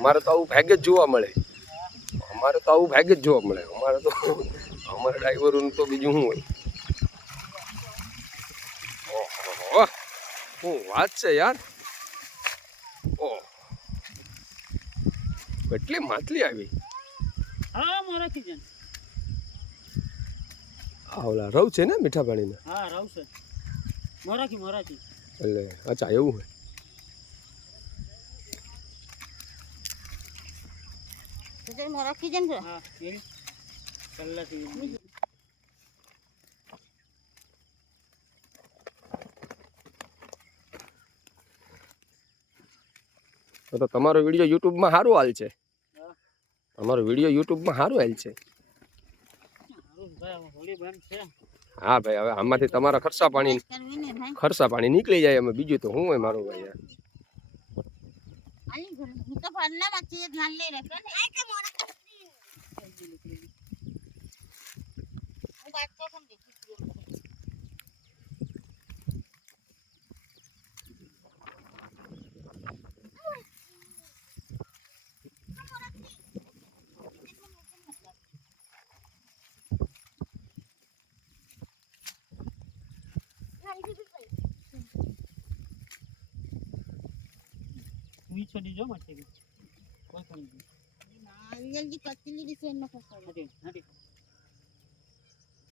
અમારે તો આવું ભાગ્ય જ જોવા મળે. અમારે તો આવું ભાગ્ય જ જોવા મળે. અમારે તો અમારા ડ્રાઈવરોનું તો બીજું શું હોય. ઓહો, શું વાત છે યાર. ઓહ, કેટલી માછલી આવી. હા મોરાથી જન આ ઓલા રવ છે ને મીઠા પાણીના. હા રવ છે મોરાથી એટલે અચ્છા એવું હોય. તો મોરાથી જન છે. હા એ કલ્લાથી તો તમારો વિડીયો યુટ્યુબમાં સારું હાલ છે. તમારો વિડીયો યુટ્યુબમાં સારું હાલ છે. હા ભાઈ, હવે આમાંથી તમારા ખર્ચા પાણી નીકળી જાય. અમે બીજું તો શું હોય મારું ભાઈ યાર. હું તો ફરના મચ્છી ધ્યાન લઈ રાખે ને આ કે મોરા હું વાત તો સમજી મી છોડી જો મત કોઈ પણ ના જલ્દી કચલી દિસે ન ફસાડે નથી